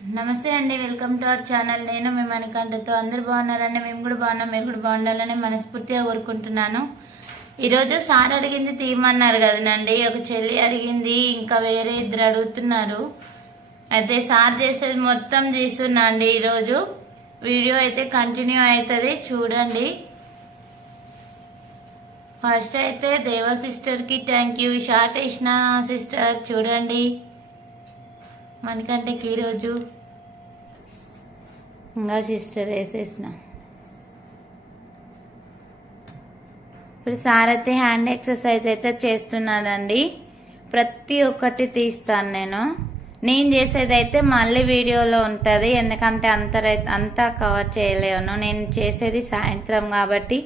నమస్తే అండి, welcome to our channel. నేను మీ మణికంఠతో. అందరూ బాగున్నారండి, మేము కూడా బాగున్నాం. మీరు కూడా బాగుండాలని మనస్ఫూర్తిగా కోరుకుంటున్నాను. ఈరోజు సార్ అడిగింది తీయమన్నారు కదనండి, ఒక చెల్లి అడిగింది, ఇంకా వేరే ఇద్దరు అడుగుతున్నారు. అయితే సార్ చేసేది మొత్తం తీస్తున్నా అండి. ఈరోజు వీడియో అయితే కంటిన్యూ అవుతుంది, చూడండి. ఫస్ట్ అయితే దేవ సిస్టర్కి థ్యాంక్ యూ. షార్ట్ వేసిన సిస్టర్ చూడండి. మనకంటే ఈరోజు ఇంకా సిస్టర్ వేసేసిన. ఇప్పుడు సార్ అయితే హ్యాండ్ ఎక్సర్సైజ్ అయితే చేస్తున్నానండి. ప్రతి ఒక్కటి తీస్తాను నేను చేసేది అయితే మళ్ళీ వీడియోలో ఉంటుంది, ఎందుకంటే అంతా కవర్ చేయలేను. నేను చేసేది సాయంత్రం కాబట్టి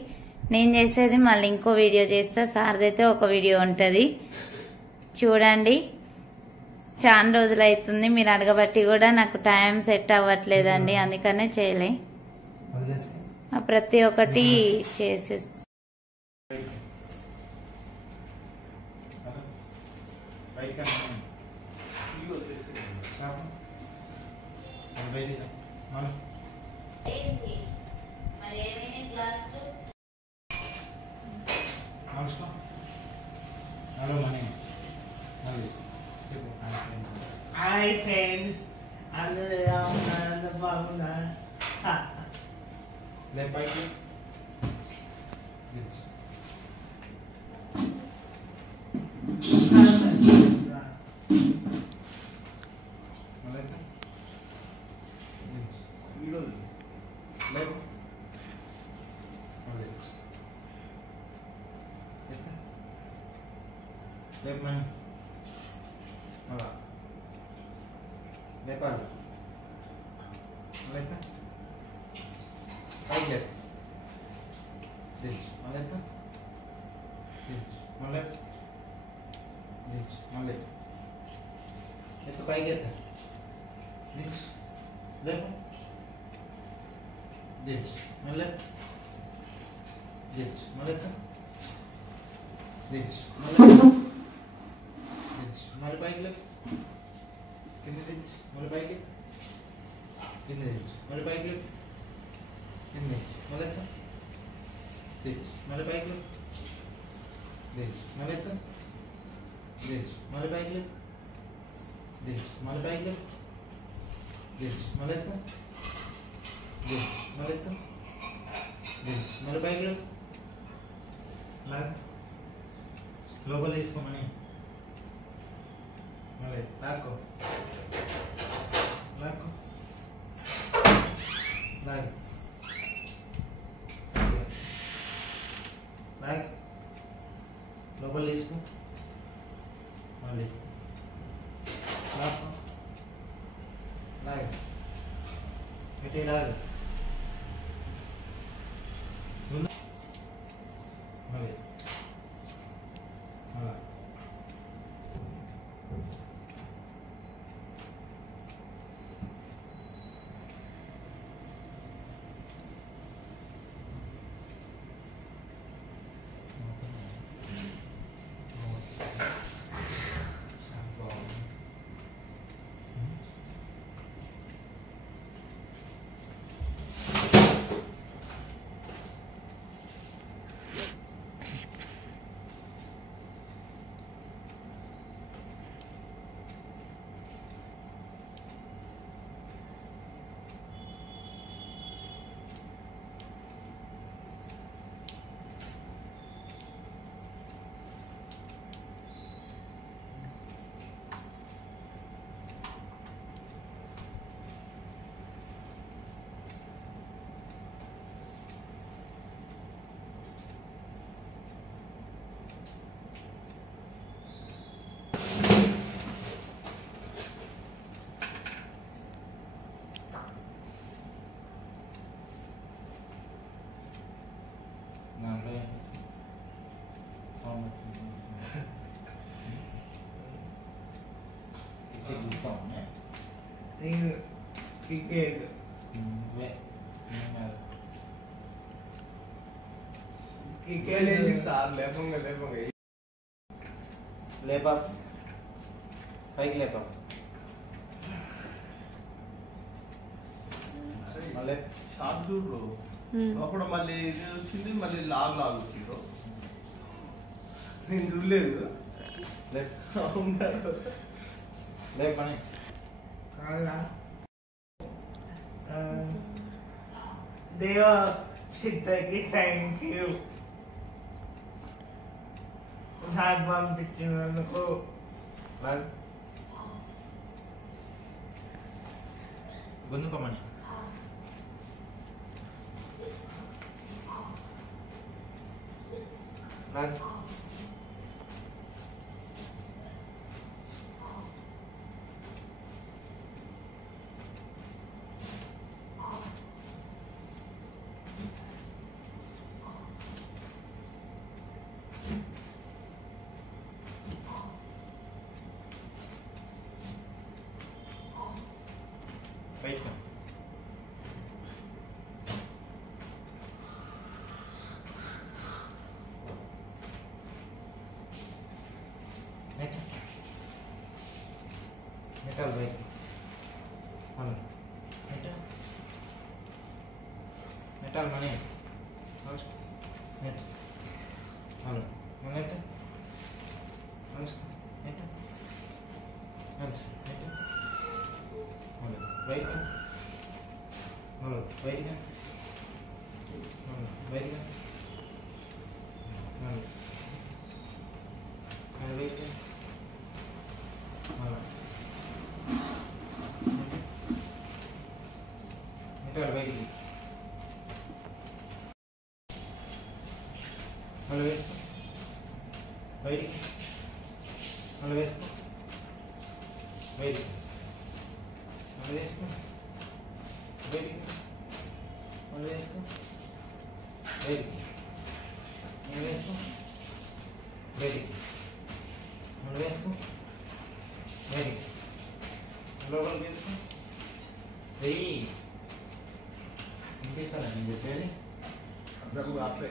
నేను చేసేది మళ్ళీ ఇంకో వీడియో చేస్తా. సార్ది అయితే ఒక వీడియో ఉంటుంది, చూడండి. చాలా రోజులు అవుతుంది, మీరు అడగబట్టి కూడా నాకు టైం సెట్ అవ్వట్లేదండి, అందుకనే చేయలే. ప్రతి ఒక్కటి చేసేస్తా. Hi friends, అందరూ బాగున్నా. Nepal. Maleta. Right left. Ditch. Maleta. Ditch. Mallet. Ditch. Mallet. ये तो पाई गया था. Ditch. देखो. Ditch. Mallet. Ditch. Maleta. Ditch. Mallet. Ditch. Mallet पाई गया. कितने इंच मोले पाई के कितने इंच मोले पाई के कितने इंच मोले तो इंच मोले पाई के इंच मोले तो इंच मोले पाई के इंच मोले पाई के इंच मोले तो इंच मोले तो इंच मोले पाई के लाग ग्लोबल इसको मने मोले लाग को Lago. Lago. Lago. Global isco. Vale. Lago. Lago. Mete lago. Vale. Hola. Cricket. Cricket सार लेपंगे लेपा पाइक लेपा మళ్ళీ షాప్ చూడు అప్పుడు మళ్ళీ ఇది వచ్చింది, మళ్ళీ లాగ్ వచ్చిండ్రు. నేను చూడలేదు. లే పని దేవా సిద్ధకి థ్యాంక్ యూ. సార్ పంపించినందుకు. గుంజుకోమని బయటకు నెట్టాలి బయట నెట్టాలి మనీ నెట్ హలో నెట్ నెట్ నెట్ హలో బయట హలో బయటగా హలో బయటగా హలో హలో బయటగా హలో నెట్టాలి బయటికి హలో వేసుకో బయటికి హలో వేసుకో బయటికి హలో వేసుకో బయటికి హలో వేసుకో బయటికి హలో వేసుకో బయటికి హలో వేసుకో బయటికి లోపలికి వేసుకో వెయ్యి వినిపిస్తాను నేను చెప్పేది అందరూ ఆపే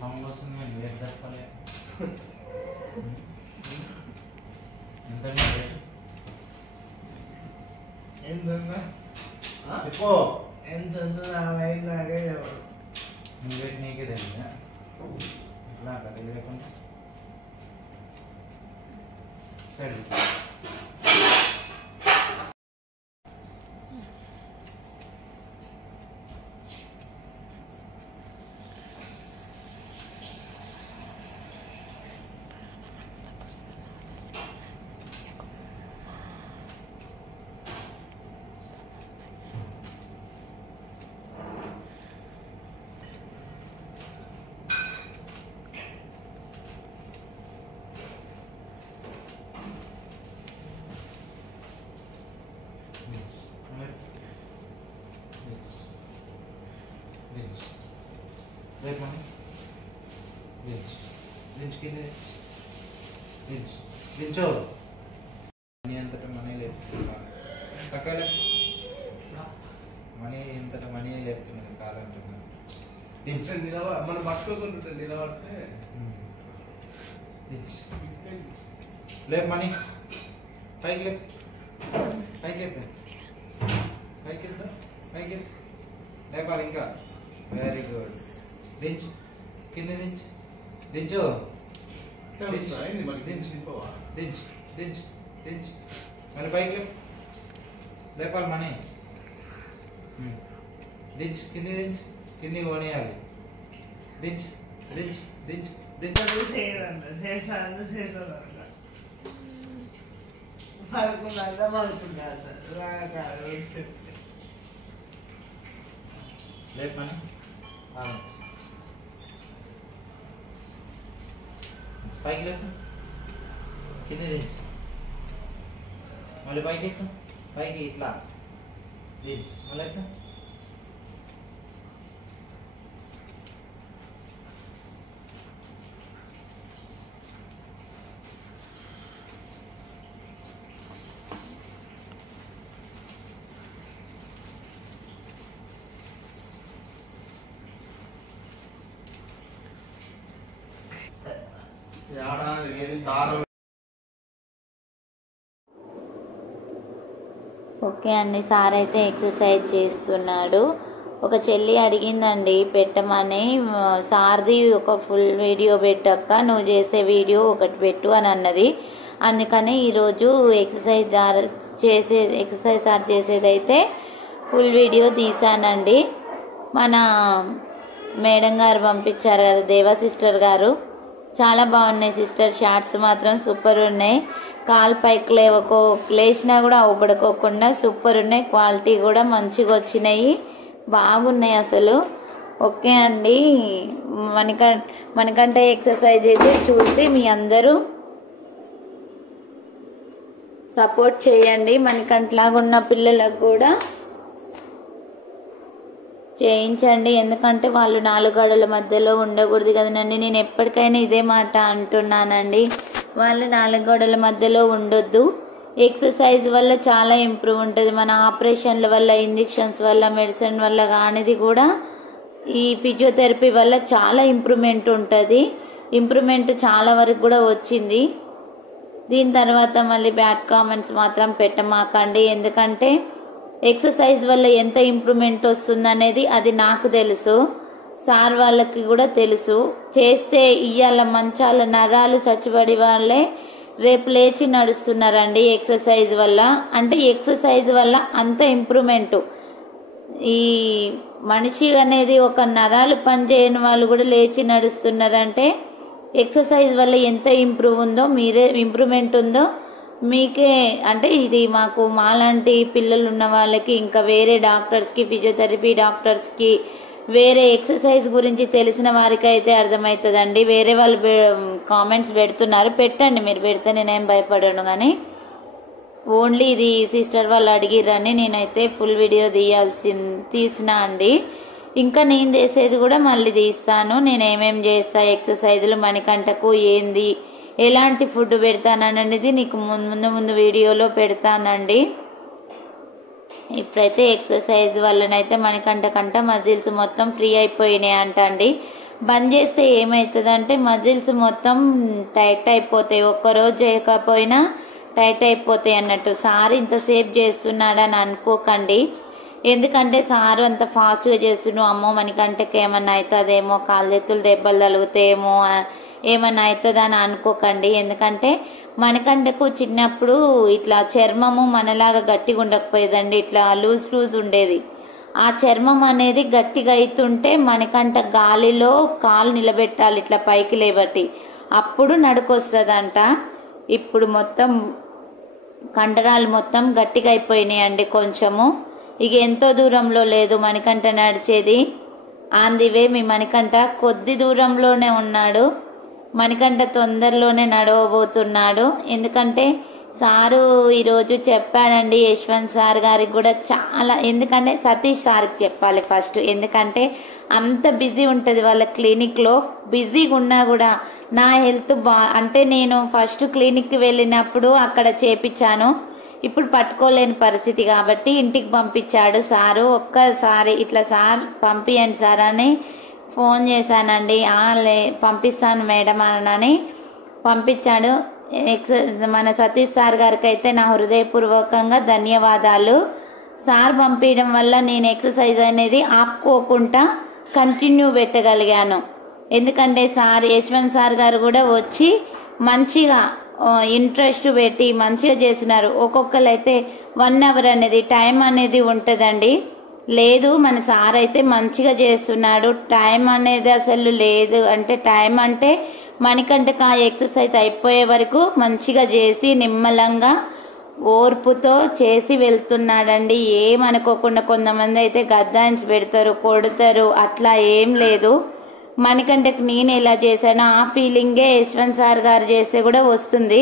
సౌండ్ వస్తుంది నేను రేట్ చెప్పలే ఎంత రేట్ ఏంటన్నా చెప్పు ఎంత నాకే చెప్పడు. నీ రేట్ నీకే తెలియదా ఎట్లా తెలియకుండా సరే రేపు మనీ దించు కింద దించు మనీ అంతటా మనీ లేపుతున్నాను తక్కువ మనీ ఇంతటా మనీ లేపుతున్నాను కాదంటున్నాను దించు మన పట్టుకోకుండా నిలబడితే దించు లేపు మనీ పైకి లేపు పైకి ఎత్తా పైకి ఎత్తా పైకి ఎత్తు లేపాలి ఇంకా వెరీ గుడ్ దించు కింద దించు దించు దించు దించు దించు దించు మళ్ళీ పైకి లేపాలి మనీ దించు కింది దించు కింది కొనేయాలి దించు దించు దించు దించు చేస్తాను పడుకున్నాక పడుకుంటాను లేపు మనీ పైకి లేపు కింద దించు మళ్ళీ పైకి ఎక్కు పైకి ఇట్లా దించు మళ్ళీ ఎక్కు ఓకే అండి, సార్ అయితే ఎక్సర్సైజ్ చేస్తున్నాడు. ఒక చెల్లి అడిగిందండి పెట్టమని, సార్ది ఒక ఫుల్ వీడియో పెట్టక్క, నువ్వు చేసే వీడియో ఒకటి పెట్టు అని అన్నది. అందుకని ఈరోజు ఎక్సర్సైజ్ సార్ చేసేదైతే ఫుల్ వీడియో తీసానండి. మన మేడం గారు పంపించారు కదా, దేవా సిస్టర్ గారు, చాలా బాగున్నాయి సిస్టర్. షార్ట్స్ మాత్రం సూపర్ ఉన్నాయి. కాలు పైకి లేచినా కూడా అవపడుకోకుండా సూపర్ ఉన్నాయి. క్వాలిటీ కూడా మంచిగా వచ్చినాయి, బాగున్నాయి అసలు. ఓకే అండి, మనకంటే ఎక్సర్సైజ్ అయితే చూసి మీ అందరూ సపోర్ట్ చేయండి. మనకంట్లాగా ఉన్న పిల్లలకు కూడా చేయించండి. ఎందుకంటే వాళ్ళు 4 గోడల మధ్యలో ఉండకూడదు కదనండి. నేను ఎప్పటికైనా ఇదే మాట అంటున్నానండి, వాళ్ళు 4 గోడల మధ్యలో ఉండొద్దు. ఎక్సర్సైజ్ వల్ల చాలా ఇంప్రూవ్ ఉంటుంది. మన ఆపరేషన్ల వల్ల, ఇంజెక్షన్స్ వల్ల, మెడిసిన్ వల్ల కానిది కూడా ఈ ఫిజియోథెరపీ వల్ల చాలా ఇంప్రూవ్మెంట్ ఉంటుంది. ఇంప్రూవ్మెంట్ చాలా వరకు కూడా వచ్చింది. దీని తర్వాత మళ్ళీ బ్యాడ్ కామెంట్స్ మాత్రం పెట్టమాకండి. ఎందుకంటే ఎక్సర్సైజ్ వల్ల ఎంత ఇంప్రూవ్మెంట్ వస్తుందనేది అది నాకు తెలుసు, సార్ వాళ్ళకి కూడా తెలుసు. చేస్తే ఇయ్యాల మంచాల నరాలు చచ్చుబడి వాళ్ళే రేపు లేచి నడుస్తున్నారండి ఎక్సర్సైజ్ వల్ల. అంటే ఎక్సర్సైజ్ వల్ల అంత ఇంప్రూవ్మెంట్. ఈ మనిషి అనేది ఒక నరాలు పనిచేయని వాళ్ళు కూడా లేచి నడుస్తున్నారంటే ఎక్సర్సైజ్ వల్ల ఎంత ఇంప్రూవ్మెంట్ ఉందో మీకే. అంటే ఇది మాలాంటి పిల్లలు ఉన్న వాళ్ళకి, ఇంకా వేరే డాక్టర్స్కి, ఫిజియోథెరపీ డాక్టర్స్కి, వేరే ఎక్సర్సైజ్ గురించి తెలిసిన వారికి అయితే అర్థమవుతుందండి. వేరే వాళ్ళు కామెంట్స్ పెడుతున్నారు, పెట్టండి, మీరు పెడితే నేనేం భయపడను. కానీ ఓన్లీ ఇది సిస్టర్ వాళ్ళు అడిగిరని నేనైతే ఫుల్ వీడియో తీసిన అండి. ఇంకా నేను చేసేది కూడా మళ్ళీ తీస్తాను. నేను ఏమేం చేస్తా, ఎక్సర్సైజులు, మణికంఠకు ఏంది, ఎలాంటి ఫుడ్ పెడతాననేది నీకు ముందు వీడియోలో పెడతానండి. ఇప్పుడైతే ఎక్సర్సైజ్ వల్లనైతే మణికంఠ మజిల్స్ మొత్తం ఫ్రీ అయిపోయినాయి అంటండి. బంద్ చేస్తే ఏమవుతుందంటే మజిల్స్ మొత్తం టైట్ అయిపోతాయి, ఒక్కరోజు చేయకపోయినా టైట్ అయిపోతాయి అన్నట్టు. సార్ ఇంతసేపు చేస్తున్నాడని అనుకోకండి. ఎందుకంటే సారు అంత ఫాస్ట్గా చేస్తున్నాడు, అమ్మో మణికంఠకి ఏమన్నా అవుతుందేమో, కాళ్ళు చేతులు దెబ్బలు తగులుతాయేమో, ఏమన్నా అవుతుందా అని అనుకోకండి. ఎందుకంటే మణికంఠకు చిన్నప్పుడు ఇట్లా చర్మము మనలాగా గట్టిగా ఉండకపోయేదండి, ఇట్లా లూజ్ ఉండేది. ఆ చర్మం అనేది గట్టిగా అవుతుంటే మణికంఠ గాలిలో కాలు నిలబెట్టాలి, ఇట్లా పైకి లేబట్టి, అప్పుడు నడుకొస్తుందంట. ఇప్పుడు మొత్తం కండరాలు మొత్తం గట్టిగా అయిపోయినాయండి కొంచెము. ఇక ఎంతో దూరంలో లేదు మణికంఠ నడిచేది, ఆన్ ది వే. మీ మణికంఠ కొద్ది దూరంలోనే ఉన్నాడు. మణికంఠ తొందరలోనే నడవబోతున్నాడు. ఎందుకంటే సారు ఈరోజు చెప్పాడండి, యశ్వంత్ సార్ గారికి కూడా చాలా. ఎందుకంటే సతీష్ సార్కి చెప్పాలి ఫస్ట్, ఎందుకంటే అంత బిజీ ఉంటుంది వాళ్ళ క్లినిక్లో. బిజీగా ఉన్నా కూడా నా హెల్త్ అంటే నేను ఫస్ట్ క్లినిక్కి వెళ్ళినప్పుడు అక్కడ చేపించాను, ఇప్పుడు పట్టుకోలేని పరిస్థితి కాబట్టి ఇంటికి పంపించాడు సారు. ఒక్కసారి ఇట్లా సార్ పంపియండి సార్ అని ఫోన్ చేశానండి. పంపిస్తాను మేడం అని పంపించాడు. మన సతీష్ సార్ గారికి అయితే నా హృదయపూర్వకంగా ధన్యవాదాలు. సార్ పంపించడం వల్ల నేను ఎక్సర్సైజ్ అనేది ఆపుకోకుండా కంటిన్యూ పెట్టగలిగాను. ఎందుకంటే సార్ యశ్వంత్ సార్ గారు కూడా వచ్చి మంచిగా ఇంట్రెస్ట్ పెట్టి మంచిగా చేస్తున్నారు. ఒక్కొక్కరైతే 1 అవర్ అనేది టైం అనేది ఉంటుందండి. లేదు మన సార్ అయితే మంచిగా చేస్తున్నాడు, టైం అనేది అసలు లేదు. అంటే టైం అంటే మణికంఠకు ఆ ఎక్సర్సైజ్ అయిపోయే వరకు మంచిగా చేసి నిమ్మలంగా ఓర్పుతో చేసి వెళ్తున్నాడండి. ఏమనుకోకుండా. కొంతమంది అయితే గద్దాయించి పెడతారు, కొడతారు, అట్లా ఏం లేదు. మణికంఠకు నేను ఎలా చేశానో ఆ ఫీలింగే యశ్వంత్ సార్ గారు చేస్తే కూడా వస్తుంది.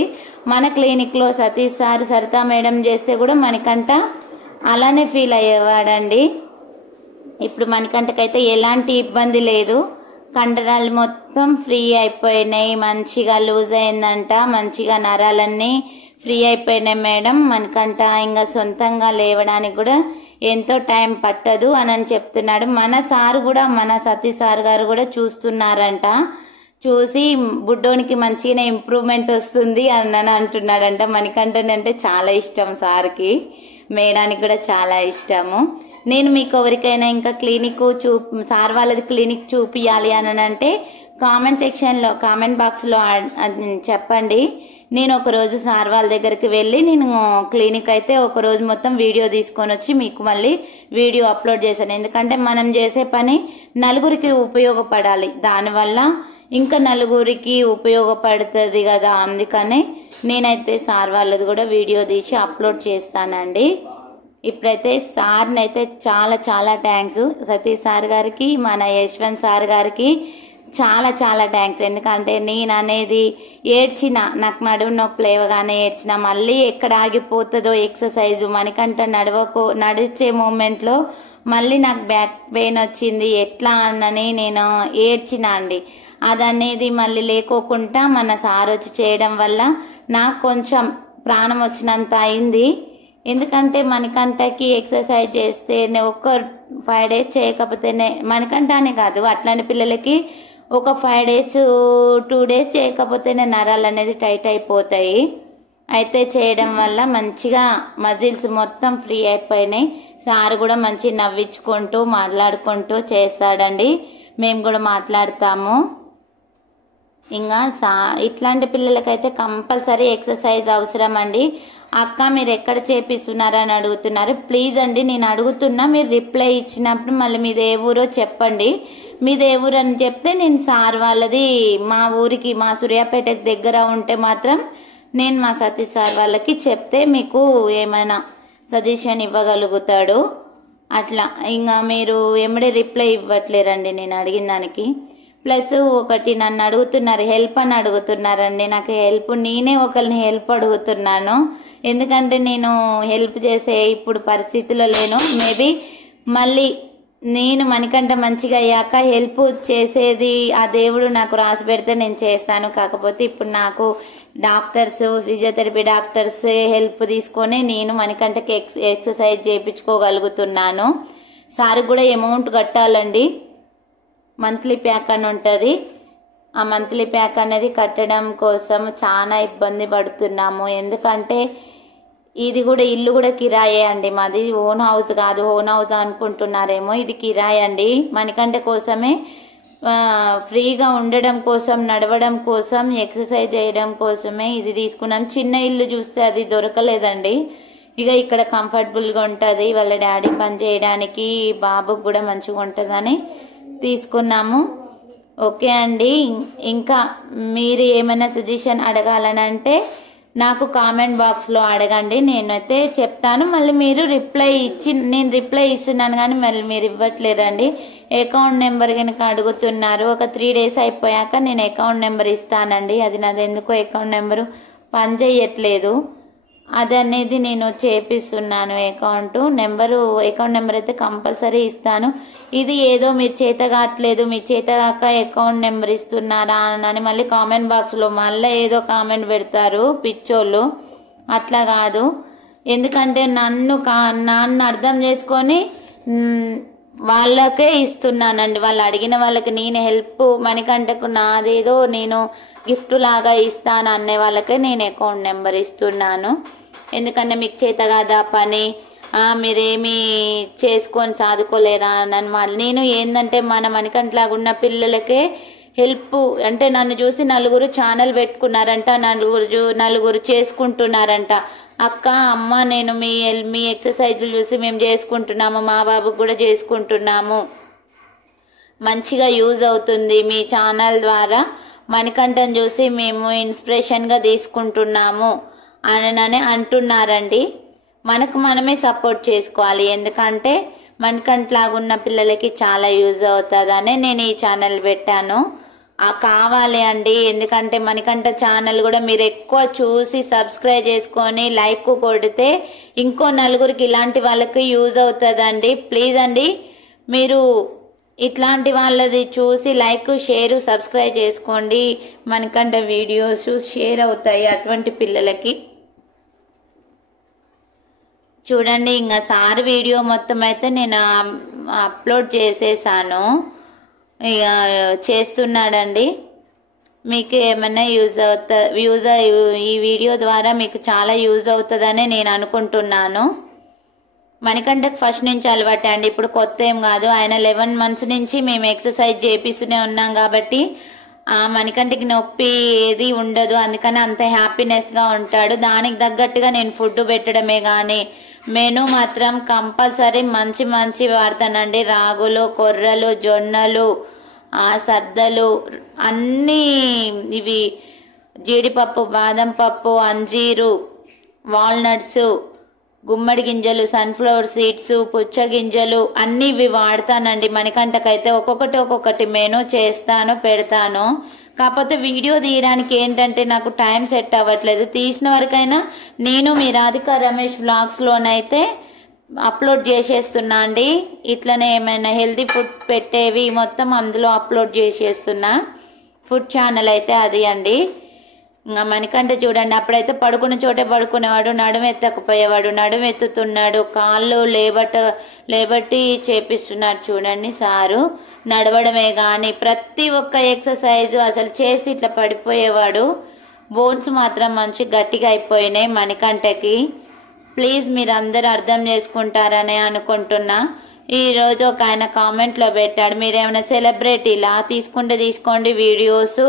మన క్లినిక్ లో సతీష్ సార్, సరితా మేడం చేస్తే కూడా మణికంఠ అలానే ఫీల్ అయ్యేవాడండి. ఇప్పుడు మణికంఠకైతే ఎలాంటి ఇబ్బంది లేదు, కండరాలు మొత్తం ఫ్రీ అయిపోయినాయి, మంచిగా లూజ్ అయిందంట, మంచిగా నరాలన్నీ ఫ్రీ అయిపోయినాయి మేడం. మణికంఠ ఇంకా సొంతంగా లేవడానికి కూడా ఎంతో టైం పట్టదు అని చెప్తున్నాడు. మన సార్ కూడా, మన సతీష్ సార్ గారు కూడా చూస్తున్నారంట. చూసి బుడ్డోనికి మంచిగానే ఇంప్రూవ్మెంట్ వస్తుంది అని అంటున్నాడంట. మణికంఠన్ అంటే చాలా ఇష్టం సార్కి, మేడానికి కూడా చాలా ఇష్టము. నేను మీకు ఎవరికైనా ఇంకా క్లినిక్ సార్ వాళ్ళది క్లినిక్ చూపియాలి అని అంటే కామెంట్ సెక్షన్లో కామెంట్ బాక్స్లో చెప్పండి. నేను ఒకరోజు సార్ వాళ్ళ దగ్గరికి వెళ్ళి నేను క్లినిక్ అయితే ఒకరోజు మొత్తం వీడియో తీసుకొని వచ్చి మీకు మళ్ళీ వీడియో అప్లోడ్ చేశాను. ఎందుకంటే మనం చేసే పని నలుగురికి ఉపయోగపడాలి, దానివల్ల ఇంకా నలుగురికి ఉపయోగపడుతుంది కదా. అందుకనే నేనైతే సార్ వాళ్ళది కూడా వీడియో తీసి అప్లోడ్ చేస్తానండి. ఇప్పుడైతే సార్ని అయితే చాలా చాలా థ్యాంక్స్ సతీష్ సార్ గారికి, మన యశ్వంత్ సార్ గారికి చాలా చాలా థ్యాంక్స్. ఎందుకంటే నేను అనేది ఏడ్చిన, నాకు నడుము నొప్పి లేవగానే ఏడ్చిన, మళ్ళీ ఎక్కడ ఆగిపోతుందో ఎక్సర్సైజ్ మణికంఠ నడిచే మూమెంట్లో మళ్ళీ నాకు బ్యాక్ పెయిన్ వచ్చింది ఎట్లా అన్నని నేను ఏడ్చిన అండి. అదనేది మళ్ళీ లేకోకుండా మన సార్ వచ్చి చేయడం వల్ల నాకు కొంచెం ప్రాణం వచ్చినంత అయింది. ఎందుకంటే మణికంఠకి ఎక్సర్సైజ్ చేస్తేనే ఒక 5 days చేయకపోతేనే, మణికంఠ అనే కాదు అట్లాంటి పిల్లలకి ఒక 5 days 2 days చేయకపోతేనే నరాలు అనేది టైట్ అయిపోతాయి. అయితే చేయడం వల్ల మంచిగా మజిల్స్ మొత్తం ఫ్రీ అయిపోయినాయి. సార్ కూడా మంచి నవ్వించుకుంటూ మాట్లాడుకుంటూ చేస్తాడండి, మేము కూడా మాట్లాడతాము. ఇంకా ఇట్లాంటి పిల్లలకైతే కంపల్సరీ ఎక్సర్సైజ్ అవసరం అండి. అక్క మీరు ఎక్కడ చేపిస్తున్నారని అడుగుతున్నారు. ప్లీజ్ అండి నేను అడుగుతున్నా, మీరు రిప్లై ఇచ్చినప్పుడు మళ్ళీ మీది ఏ ఊరో చెప్పండి. మీది ఏ ఊరు అని చెప్తే నేను సార్ వాళ్ళది మా ఊరికి మా సూర్యాపేటకి దగ్గర ఉంటే మాత్రం నేను మా సతీష్ సార్ వాళ్ళకి చెప్తే మీకు ఏమైనా సజెషన్ ఇవ్వగలుగుతాడు. అట్లా ఇంకా మీరు ఎమ్మడే రిప్లై ఇవ్వట్లేరండి నేను అడిగిన దానికి. ప్లస్ ఒకటి నన్ను అడుగుతున్నారు, హెల్ప్ అని అడుగుతున్నారండి. నాకు హెల్ప్, నేనే ఒకరిని హెల్ప్ అడుగుతున్నాను. ఎందుకంటే నేను హెల్ప్ చేసే ఇప్పుడు పరిస్థితిలో లేను. మేబీ మళ్ళీ నేను మణికంఠ మంచిగా అయ్యాక హెల్ప్ చేసేది ఆ దేవుడు నాకు రాసి పెడితే నేను చేస్తాను. కాకపోతే ఇప్పుడు నాకు డాక్టర్స్, ఫిజియోథెరపీ డాక్టర్స్ హెల్ప్ తీసుకొని నేను మణికంఠకి ఎక్సర్సైజ్ చేయించుకోగలుగుతున్నాను. సార్ కూడా అమౌంట్ కట్టాలండి, మంత్లీ ప్యాక్ అని ఉంటుంది. ఆ మంత్లీ ప్యాక్ అనేది కట్టడం కోసం చాలా ఇబ్బంది పడుతున్నాము. ఎందుకంటే ఇది కూడా ఇల్లు కూడా కిరాయే అండి, మాది ఓన్ హౌస్ కాదు. ఓన్ హౌస్ అనుకుంటున్నారేమో, ఇది కిరాయి అండి. మణికంఠ కోసమే ఫ్రీగా ఉండడం కోసం, నడవడం కోసం, ఎక్సర్సైజ్ చేయడం కోసమే ఇది తీసుకున్నాం. చిన్న ఇల్లు చూస్తే అది దొరకలేదండి. ఇక ఇక్కడ కంఫర్టబుల్గా ఉంటుంది, వాళ్ళ డాడీ పని చేయడానికి, బాబుకి కూడా మంచిగా ఉంటుందని తీసుకున్నాము. ఓకే అండి, ఇంకా మీరు ఏమైనా సజెషన్ అడగాలనంటే నాకు కామెంట్ బాక్స్లో అడగండి, నేనైతే చెప్తాను. మళ్ళీ మీరు నేను రిప్లై ఇస్తున్నాను కానీ మళ్ళీ మీరు ఇవ్వట్లేరండి. అకౌంట్ నెంబర్ కనుక అడుగుతున్నారు. ఒక 3 days అయిపోయాక నేను అకౌంట్ నెంబర్ ఇస్తానండి. అది నాది ఎందుకో అకౌంట్ నెంబరు పనిచేయట్లేదు, అది అనేది నేను చేపిస్తున్నాను. అకౌంట్ నెంబర్ అయితే కంపల్సరీ ఇస్తాను. ఇది ఏదో మీరు చేత కావట్లేదు, మీ చేత కాక అకౌంట్ నెంబర్ ఇస్తున్నారా అని మళ్ళీ కామెంట్ బాక్స్లో మళ్ళీ ఏదో కామెంట్ పెడతారు పిచ్చోళ్ళు. అట్లా కాదు, ఎందుకంటే నన్ను అర్థం చేసుకొని వాళ్ళకే ఇస్తున్నానండి. వాళ్ళు అడిగిన వాళ్ళకి నేను హెల్ప్, మణికంఠకు నాదేదో నేను గిఫ్ట్ లాగా ఇస్తాను అనే వాళ్ళకే నేను అకౌంట్ నెంబర్ ఇస్తున్నాను. ఎందుకంటే మీకు చేత కాదా పని, మీరేమి చేసుకొని చదువుకోలేరా అని నేను ఏంటంటే మన మణికంఠలాగా ఉన్న పిల్లలకే హెల్ప్. అంటే నన్ను చూసి నలుగురు ఛానల్ పెట్టుకున్నారంట, నలుగురు చేసుకుంటున్నారంట. అక్క అమ్మ నేను మీ ఎక్సర్సైజులు చూసి మేము చేసుకుంటున్నాము, మా బాబుకు కూడా చేసుకుంటున్నాము, మంచిగా యూజ్ అవుతుంది మీ ఛానల్ ద్వారా, మణికంఠని చూసి మేము ఇన్స్పిరేషన్గా తీసుకుంటున్నాము అని అంటున్నారండి. మనకు మనమే సపోర్ట్ చేసుకోవాలి. ఎందుకంటే మణికంఠలాగా ఉన్న పిల్లలకి చాలా యూజ్ అవుతుందని నేను ఈ ఛానల్ పెట్టాను. కావాలి అండి, ఎందుకంటే మణికంఠ ఛానల్ కూడా మీరు ఎక్కువ చూసి సబ్స్క్రైబ్ చేసుకొని లైక్ కొడితే ఇంకో నలుగురికి ఇలాంటి వాళ్ళకి యూజ్ అవుతుందండి. ప్లీజ్ అండి, మీరు ఇట్లాంటి వాళ్ళది చూసి లైక్, షేర్, సబ్స్క్రైబ్ చేసుకోండి. మణికంఠ వీడియోస్ షేర్ అవుతాయి అటువంటి పిల్లలకి. చూడండి, ఇంకా సార్ వీడియో మొత్తం అయితే నేను అప్లోడ్ చేసేసాను. ఇక చేస్తున్నాడండి. మీకు ఏమైనా ఈ వీడియో ద్వారా మీకు చాలా యూజ్ అవుతుందని నేను అనుకుంటున్నాను. మణికంఠకు ఫస్ట్ నుంచి అలవాటే అండి, ఇప్పుడు కొత్త ఏం కాదు. ఆయన 11 months నుంచి మేము ఎక్సర్సైజ్ చేపిస్తూనే ఉన్నాం కాబట్టి మణికంఠకి నొప్పి ఏది ఉండదు, అందుకని అంత హ్యాపీనెస్గా ఉంటాడు. దానికి తగ్గట్టుగా నేను ఫుడ్ పెట్టడమే కానీ మెను మాత్రం కంపల్సరీ మంచి వాడతానండి. రాగులు, కొర్రలు, జొన్నలు, సద్దలు అన్నీ, ఇవి జీడిపప్పు, బాదం పప్పు, అంజీరు, వాల్నట్స్, గుమ్మడి గింజలు, సన్ఫ్లవర్ సీడ్స్, పుచ్చగింజలు అన్నీ ఇవి వాడతానండి. మణికంఠకైతే ఒక్కొక్కటి మెను చేస్తాను, పెడతాను. కాకపోతే వీడియో తీయడానికి ఏంటంటే నాకు టైం సెట్ అవ్వట్లేదు. తీసిన వరకైనా నేను మీ రాధికా రమేష్ వ్లాగ్స్లోనైతే అప్లోడ్ చేసేస్తున్నా అండి. ఇట్లనే ఏమైనా హెల్తీ ఫుడ్ పెట్టేవి మొత్తం అందులో అప్లోడ్ చేసేస్తున్నా. ఫుడ్ ఛానల్ అయితే అది అండి. ఇంకా మణికంఠ చూడండి, అప్పుడైతే పడుకున్న చోటే పడుకునేవాడు, నడుము ఎత్తకపోయేవాడు, నడుము ఎత్తుతున్నాడు, కాళ్ళు లేబట్టి చేపిస్తున్నాడు చూడండి సారు. నడవడమే కానీ ప్రతి ఒక్క ఎక్సర్సైజ్ అసలు చేసి ఇట్లా పడిపోయేవాడు. బోన్స్ మాత్రం మంచి గట్టిగా అయిపోయినాయి మణికంఠకి. ప్లీజ్ మీరు అందరూ అర్థం చేసుకుంటారని అనుకుంటున్నా. ఈరోజు ఒక ఆయన కామెంట్లో పెట్టాడు, మీరేమైనా సెలబ్రిటీలా, తీసుకోండి వీడియోస్,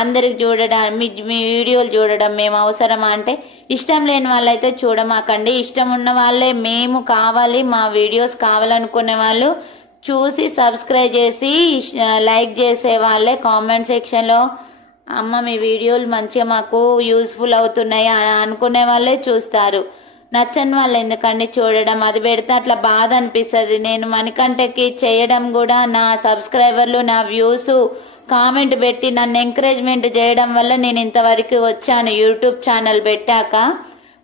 అందరికి చూడడానికి మీ వీడియోలు చూడడం మేము అవసరమా అంటే, ఇష్టం లేని వాళ్ళైతే చూడమాకండి. ఇష్టం ఉన్న వాళ్ళే, మేము కావాలి, మా వీడియోస్ కావాలనుకునే వాళ్ళు చూసి సబ్స్క్రైబ్ చేసి లైక్ చేసే వాళ్ళే కామెంట్ సెక్షన్లో అమ్మ మీ వీడియోలు మంచిగా మాకు యూస్ఫుల్ అవుతున్నాయి అని అనుకునే వాళ్ళే చూస్తారు. నచ్చని వాళ్ళు ఎందుకండి చూడడం, అది పెడితే అట్లా బాధ అనిపిస్తుంది. నేను మణికంఠకి చేయడం కూడా నా సబ్స్క్రైబర్లు, నా వ్యూస్ కామెంట్ పెట్టి నన్ను ఎంకరేజ్మెంట్ చేయడం వల్ల నేను ఇంతవరకు వచ్చాను. యూట్యూబ్ ఛానల్ పెట్టాక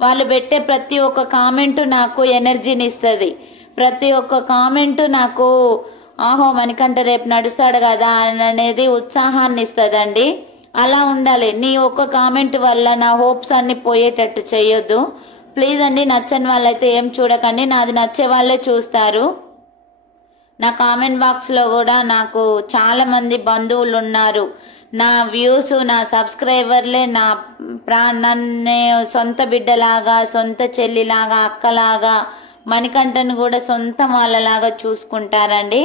వాళ్ళు పెట్టే ప్రతి ఒక్క కామెంటు నాకు ఎనర్జీని ఇస్తుంది. ప్రతి ఒక్క కామెంటు నాకు ఆహో మణికంఠ రేపు నడుస్తాడు కదా అనేది ఉత్సాహాన్ని ఇస్తుందండి. అలా ఉండాలి. నీ ఒక్క కామెంట్ వల్ల నా హోప్స్ అన్ని పోయేటట్టు చేయొద్దు ప్లీజ్ అండి. నచ్చని వాళ్ళైతే ఏం చూడకండి, నాది నచ్చే వాళ్ళే చూస్తారు. నా కామెంట్ బాక్స్లో కూడా నాకు చాలా మంది బంధువులు ఉన్నారు. నా వ్యూస్, నా సబ్స్క్రైబర్లే నన్ను సొంత బిడ్డలాగా, సొంత చెల్లిలాగా, అక్కలాగా, మణికంఠను కూడా సొంత వాళ్ళలాగా చూసుకుంటారండి.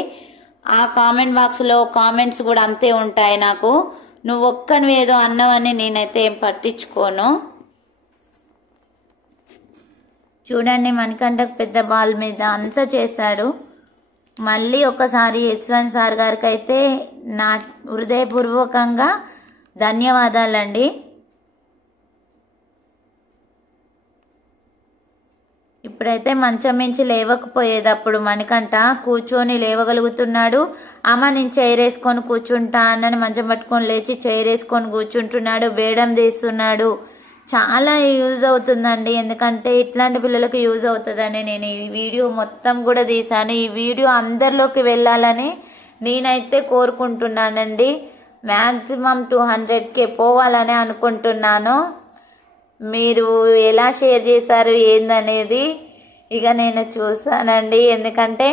ఆ కామెంట్ బాక్స్లో కామెంట్స్ కూడా అంతే ఉంటాయి. నాకు నువ్వు ఒక్కని ఏదో అన్నవని నేనైతే ఏం పట్టించుకోను. చూడండి మణికంఠకు పెద్ద బాల్ మీద అంతా చేశాడు. మళ్ళీ ఒకసారి యశ్వంత్ సార్ గారికి అయితే నా హృదయపూర్వకంగా ధన్యవాదాలండి. ఇప్పుడైతే మంచం మించి లేవకపోయేటప్పుడు మణికంఠ కూర్చొని లేవగలుగుతున్నాడు. అమ్మ నేను చైర్ వేసుకొని కూర్చుంటా అన్నని మంచం పట్టుకొని లేచి చైర్ వేసుకొని కూర్చుంటున్నాడు, బేడం తీస్తున్నాడు. చాలా యూజ్ అవుతుందండి, ఎందుకంటే ఇట్లాంటి పిల్లలకు యూజ్ అవుతుందని నేను ఈ వీడియో మొత్తం కూడా తీశాను. ఈ వీడియో అందరిలోకి వెళ్ళాలని నేనైతే కోరుకుంటున్నానండి. మ్యాక్సిమం 200K పోవాలని అనుకుంటున్నాను. మీరు ఎలా షేర్ చేశారు ఏందనేది ఇక నేను చూస్తానండి. ఎందుకంటే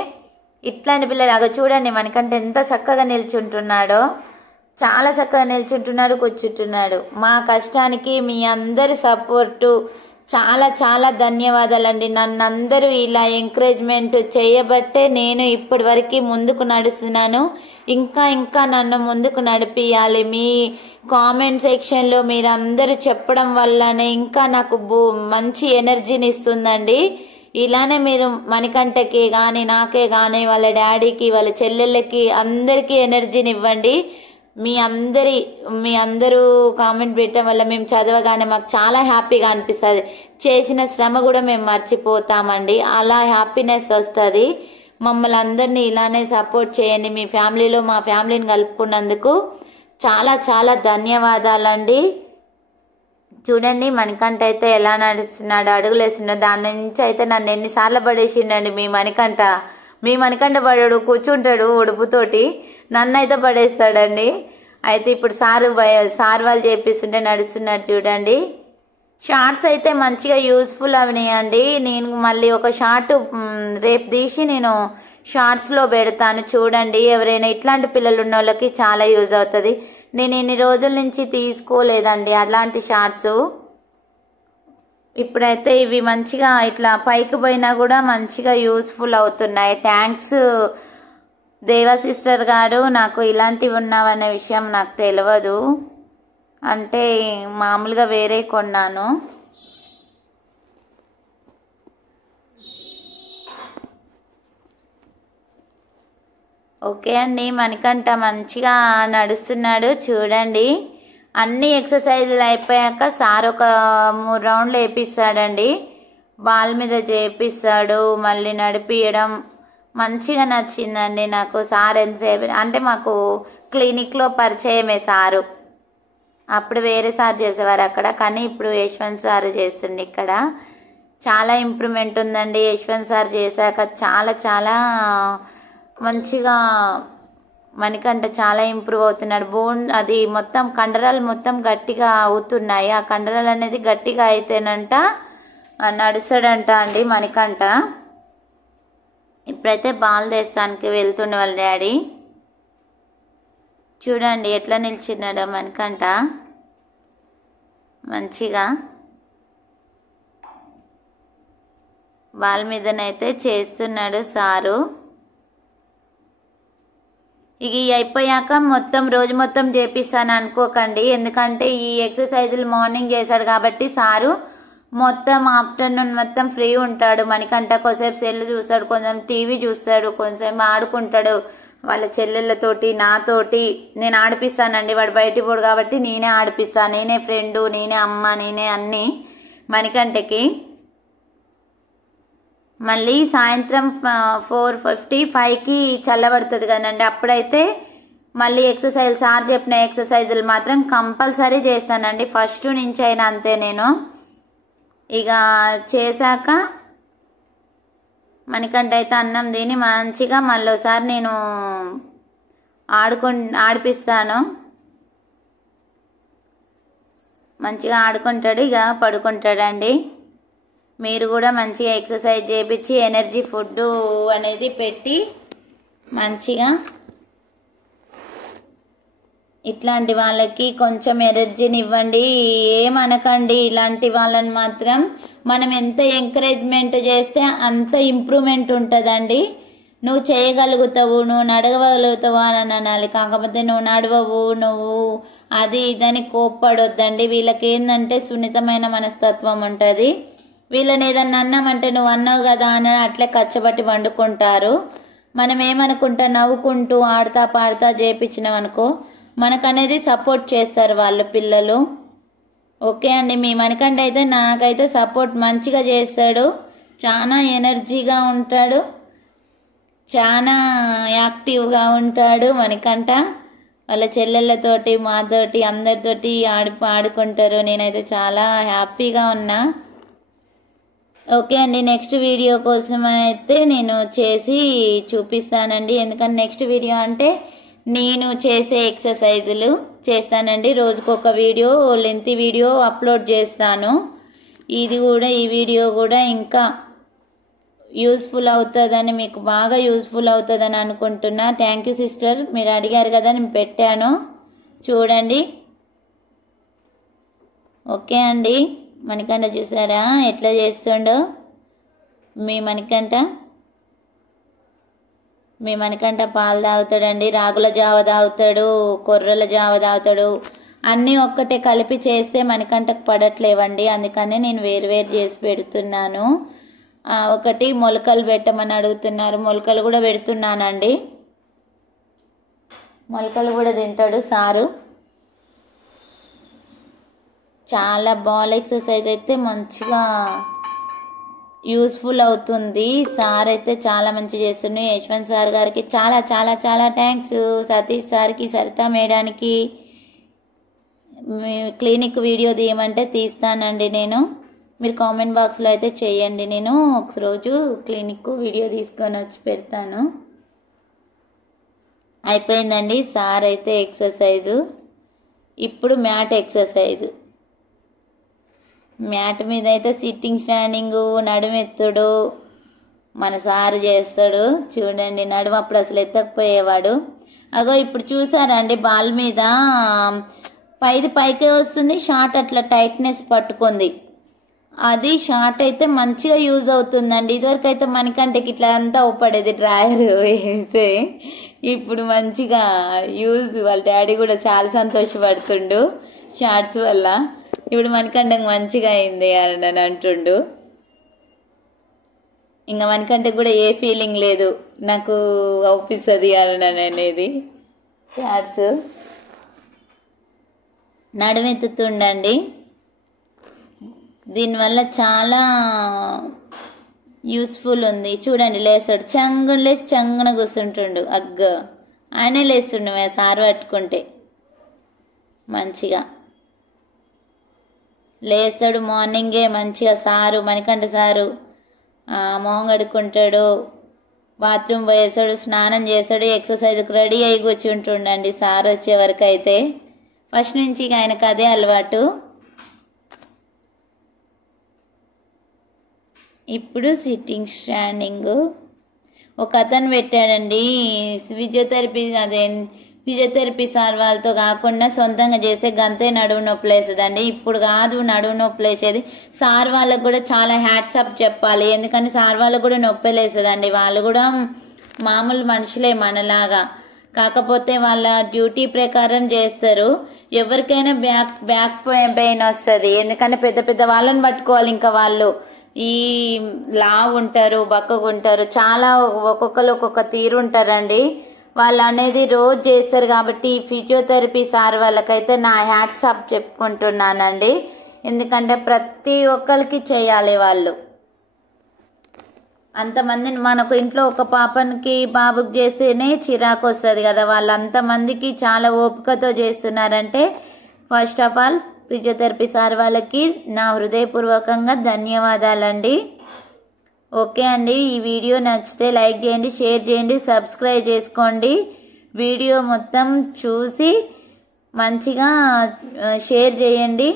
ఇట్లాంటి పిల్లలు అగ చూడండి మణికంఠ ఎంత చక్కగా నిల్చుంటున్నాడో, చాలా చక్కగా నిల్చుంటున్నాడు, కూర్చుంటున్నాడు. మా కష్టానికి మీ అందరి సపోర్టు చాలా చాలా ధన్యవాదాలండి. నన్ను అందరూ ఇలా ఎంకరేజ్మెంట్ చేయబట్టే నేను ఇప్పటి వరకు ముందుకు నడుస్తున్నాను. ఇంకా ఇంకా నన్ను ముందుకు నడిపియాలి. మీ కామెంట్ సెక్షన్లో మీరందరూ చెప్పడం వల్లనే ఇంకా నాకు మంచి ఎనర్జీని ఇస్తుందండి. ఇలానే మీరు మణికంఠకి కానీ నాకే కానీ వాళ్ళ డాడీకి వాళ్ళ చెల్లెళ్ళకి అందరికీ ఎనర్జీని ఇవ్వండి. మీ అందరూ కామెంట్ పెట్టడం వల్ల మేము చదవగానే మాకు చాలా హ్యాపీగా అనిపిస్తుంది. చేసిన శ్రమ కూడా మేము మర్చిపోతామండి. అలా హ్యాపీనెస్ వస్తుంది. మమ్మల్ని అందరినీ ఇలానే సపోర్ట్ చేయండి. మీ ఫ్యామిలీలో మా ఫ్యామిలీని కలుపుకున్నందుకు చాలా చాలా ధన్యవాదాలండి. చూడండి మణికంఠ అయితే ఎలా నడుస్తున్నాడు, అడుగులు వేస్తున్నాడు. దాని నుంచి అయితే నన్ను ఎన్నిసార్లు పడేసిండండి మీ మణికంఠ పడాడు, కూర్చుంటాడు ఉడుపుతోటి, నన్ను అయితే పడేస్తాడండి. అయితే ఇప్పుడు సార్ వాళ్ళు చేపిస్తుంటే నడుస్తున్నాడు చూడండి. షార్ట్స్ అయితే మంచిగా యూస్ఫుల్ అవనాయండి. నేను మళ్ళీ ఒక షార్ట్ రేపు తీసి నేను షార్ట్స్లో పెడతాను చూడండి. ఎవరైనా ఇట్లాంటి పిల్లలు ఉన్న వాళ్ళకి చాలా యూజ్ అవుతుంది. నేను ఇన్ని రోజుల నుంచి తీసుకోలేదండి అలాంటి షార్ట్స్. ఇప్పుడైతే ఇవి మంచిగా ఇట్లా పైకి పోయినా కూడా మంచిగా యూస్ఫుల్ అవుతున్నాయి. థ్యాంక్స్ దేవా సిస్టర్ గారు, నాకు ఇలాంటివి ఉన్నావనే విషయం నాకు తెలియదు. అంటే మామూలుగా వేరే కొన్నాను. ఓకే అండి, మణికంఠ మంచిగా నడుస్తున్నాడు చూడండి. అన్ని ఎక్సర్సైజులు అయిపోయాక సార్ ఒక 3 రౌండ్లు వేపిస్తాడండి. బాల్ మీద చేపిస్తాడు, మళ్ళీ నడిపియడం మంచిగా నచ్చిందండి నాకు. సార్ ఎంతసేపు అంటే మాకు క్లినిక్లో పరిచయమే సారు. అప్పుడు వేరే సార్ చేసేవారు అక్కడ, కానీ ఇప్పుడు యశ్వంత్ సార్ చేస్తుంది ఇక్కడ. చాలా ఇంప్రూవ్మెంట్ ఉందండి యశ్వంత్ సార్ చేశాక. చాలా చాలా మంచిగా మణికంఠ చాలా ఇంప్రూవ్ అవుతున్నాడు. బోన్ అది మొత్తం కండరాలు మొత్తం గట్టిగా అవుతున్నాయి. ఆ కండరాలు అనేది గట్టిగా అయితేనంట నడుస్తాడంట అండి మణికంఠ. ఇప్పుడైతే బాల్ తెస్తానికి వెళ్తుండే వాళ్ళ డాడీ. చూడండి ఎట్లా నిల్చున్నాడో మణికంఠ మంచిగా. బాల్ మీదనైతే చేస్తున్నాడు సారు. ఇక అయిపోయాక మొత్తం రోజు మొత్తం చేపిస్తాను అనుకోకండి, ఎందుకంటే ఈ ఎక్సర్సైజులు మార్నింగ్ చేశాడు కాబట్టి సారు మొత్తం ఆఫ్టర్నూన్ మొత్తం ఫ్రీ ఉంటాడు. మణికంఠ కొంచెంసేపు సెల్ చూస్తాడు, కొంచెం టీవీ చూస్తాడు, కొంచెం ఆడుకుంటాడు వాళ్ళ చెల్లెళ్ళతోటి, నాతోటి. నేను ఆడిపిస్తానండి, వాడు బయటికి పోడు కాబట్టి నేనే ఆడిపిస్తాను. నేనే ఫ్రెండు, నేనే అమ్మ, నేనే అన్ని మణికంఠకి. మళ్ళీ సాయంత్రం 4:55కి చల్లబడుతుంది కదండి, అప్పుడైతే మళ్ళీ ఎక్సర్సైజ్ సార్ చెప్పిన ఎక్సర్సైజులు మాత్రం కంపల్సరీ చేస్తానండి. ఫస్ట్ నుంచి అయినా అంతే. నేను ఇక చేశాక మణికంఠ అయితే అన్నం తిని మంచిగా మళ్ళీసారి నేను ఆడిపిస్తాను. మంచిగా ఆడుకుంటాడు, ఇక పడుకుంటాడండి. మీరు కూడా మంచిగా ఎక్సర్సైజ్ చేయించి ఎనర్జీ ఫుడ్ అనేది పెట్టి మంచిగా ఇట్లాంటి వాళ్ళకి కొంచెం ఎనర్జీని ఇవ్వండి. ఏమనకండి ఇలాంటి వాళ్ళని మాత్రం. మనం ఎంత ఎంకరేజ్మెంట్ చేస్తే అంత ఇంప్రూవ్మెంట్ ఉంటుందండి. నువ్వు చేయగలుగుతావు, నువ్వు నడవగలుగుతావు అని అనాలి. కాకపోతే నువ్వు నడవవు, నువ్వు అది ఇదని కోప్పడొద్దండి. వీళ్ళకి ఏంటంటే సున్నితమైన మనస్తత్వం ఉంటుంది. వీళ్ళని ఏదన్నా అన్నామంటే నువ్వు అన్నావు కదా అని అట్లే కచ్చబట్టి వండుకుంటారు. మనం ఏమనుకుంటా నవ్వుకుంటూ ఆడుతా పాడుతా చేయించినాం అనుకో, మనకనేది సపోర్ట్ చేస్తారు వాళ్ళు పిల్లలు. ఓకే అండి, మీ మణికంఠ అయితే నాకైతే సపోర్ట్ మంచిగా చేస్తాడు. చాలా ఎనర్జీగా ఉంటాడు, చాలా యాక్టివ్గా ఉంటాడు మణికంఠ. వాళ్ళ చెల్లెళ్ళతోటి, మాతోటి, అందరితోటి ఆడుకుంటారు. నేనైతే చాలా హ్యాపీగా ఉన్నా. ఓకే అండి, నెక్స్ట్ వీడియో కోసం అయితే నేను చేసి చూపిస్తానండి. ఎందుకంటే నెక్స్ట్ వీడియో అంటే నేను చేసే ఎక్సర్సైజులు చేస్తానండి. రోజుకొక వీడియో, లెంతీ వీడియో అప్లోడ్ చేస్తాను. ఇది కూడా, ఈ వీడియో కూడా ఇంకా యూస్ఫుల్ అవుతుందని, మీకు బాగా యూస్ఫుల్ అవుతుందని అనుకుంటున్నా. థ్యాంక్ యూ సిస్టర్, మీరు అడిగారు కదా నేను పెట్టాను చూడండి. ఓకే అండి, మణికంఠ చూసారా ఎట్లా చేస్తుండో మీ మణికంఠ. మీ మణికంఠ పాలు తాగుతాడండి, రాగుల జావ తాగుతాడు, కొర్రల జావ తాగుతాడు. అన్నీ ఒక్కటే కలిపి చేస్తే మణికంఠకు పడట్లేవండి, అందుకనే నేను వేరు చేసి పెడుతున్నాను. ఒకటి మొలకలు పెట్టమని అడుగుతున్నారు, మొలకలు కూడా పెడుతున్నానండి. మొలకలు కూడా తింటాడు సారు. చాలా బాల్ ఎక్సర్సైజ్ అయితే మంచిగా యూస్ఫుల్ అవుతుంది. సార్ అయితే చాలా మంచి చేస్తున్నాయి. యశ్వంత్ సార్ గారికి చాలా చాలా చాలా థ్యాంక్స్. సతీష్ సార్కి, సరితా మేడానికి క్లినిక్ వీడియో తీయమంటే తీస్తానండి నేను. మీరు కామెంట్ బాక్స్లో అయితే చేయండి, నేను ఒకరోజు క్లినిక్ వీడియో తీసుకొని వచ్చి పెడతాను. అయిపోయిందండి సార్ అయితే ఎక్సర్సైజు. ఇప్పుడు మ్యాట్ ఎక్సర్సైజు. మ్యాట్ మీద అయితే సిట్టింగ్, స్టాండింగ్, నడుమెత్తుడు మన సారు చేస్తాడు చూడండి. నడుము అప్పుడు అసలు ఎత్తకపోయేవాడు, అగో ఇప్పుడు చూసారండి బాల్ మీద పైది పైకే వస్తుంది, షార్ట్ అట్లా టైట్నెస్ పట్టుకుంది. అది షార్ట్ అయితే మంచిగా యూజ్ అవుతుందండి. ఇదివరకు అయితే మనకంటే ఇట్లా అంతా ఊపడేది డ్రాయర్ వేస్తే, ఇప్పుడు మంచిగా యూజ్. వాళ్ళ డాడీ కూడా చాలా సంతోషపడుతుండు షార్ట్స్ వల్ల. ఇప్పుడు మనకంటే మంచిగా అయింది అని అంటుండు. ఇంకా మనకంటే కూడా ఏ ఫీలింగ్ లేదు, నాకు అవుపిస్తుంది అని అనేది. షార్ట్స్ నడుమెత్తుతుండండి. దీనివల్ల చాలా యూస్ఫుల్ ఉంది. చూడండి లేస్తాడు, చంగున లేచి చంగున కూర్చుంటుండు. ఆయనే లేస్తుండు సారు పట్టుకుంటే. మంచిగా లేస్తాడు మార్నింగే మంచిగా. సారు మణికంఠ సారు మొహం కడుక్కుంటాడు, బాత్రూమ్ పోయేస్తాడు, స్నానం చేస్తాడు, ఎక్సర్సైజ్కి రెడీ అయి కూర్చుంటుండండి సార్ వచ్చే వరకు. అయితే ఫస్ట్ నుంచి ఆయనకు అదే అలవాటు. ఇప్పుడు సిట్టింగ్ స్టాండింగ్ ఒక అతను పెట్టాడండి. ఫిజియోథెరపీ సార్ వాళ్ళతో కాకుండా సొంతంగా చేసే గంతే నడువు నొప్పి లేస్తుందండి. ఇప్పుడు కాదు నడువు నొప్పి లేచేది. సార్ వాళ్ళకు కూడా చాలా హ్యాట్సప్ చెప్పాలి, ఎందుకంటే సార్ వాళ్ళకు కూడా నొప్పి లేస్తుందండి. వాళ్ళు కూడా మామూలు మనుషులే మనలాగా, కాకపోతే వాళ్ళ డ్యూటీ ప్రకారం చేస్తారు. ఎవరికైనా బ్యాక్ పెయిన్ వస్తుంది, ఎందుకంటే పెద్ద పెద్ద వాళ్ళని పట్టుకోవాలి. ఇంకా వాళ్ళు ఈ లావు ఉంటారు, బక్కగా ఉంటారు, చాలా ఒక్కొక్కరు ఒక్కొక్క తీరు ఉంటారండి. వాళ్ళు అనేది రోజు చేస్తారు. కాబట్టి ఫిజియోథెరపీ సార్ వాళ్ళకైతే నా హ్యాట్సాప్ చెప్పుకుంటున్నానండి, ఎందుకంటే ప్రతి ఒక్కరికి చేయాలి వాళ్ళు. అంతమందిని మనకు ఇంట్లో ఒక పాపనికి బాబుకి చేస్తేనే చిరాకు వస్తుంది కదా, వాళ్ళు అంతమందికి చాలా ఓపికతో చేస్తున్నారంటే first of all physiotherapy sir వాళ్ళకి నా హృదయపూర్వకంగా ధన్యవాదాలండి. ఓకే అండి, ఈ వీడియో నచ్చితే లైక్ చేయండి, షేర్ చేయండి, సబ్స్క్రైబ్ చేసుకోండి. వీడియో మొత్తం చూసి మంచిగా షేర్ చేయండి,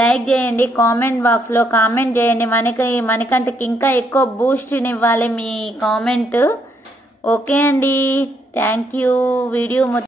లైక్ చేయండి, కామెంట్ బాక్స్లో కామెంట్ చేయండి. మనకంటే ఇంకా ఎక్కువ బూస్ట్నివ్వాలి మీ కామెంట్. ఓకే అండి, థ్యాంక్ యూ. వీడియో మొత్తం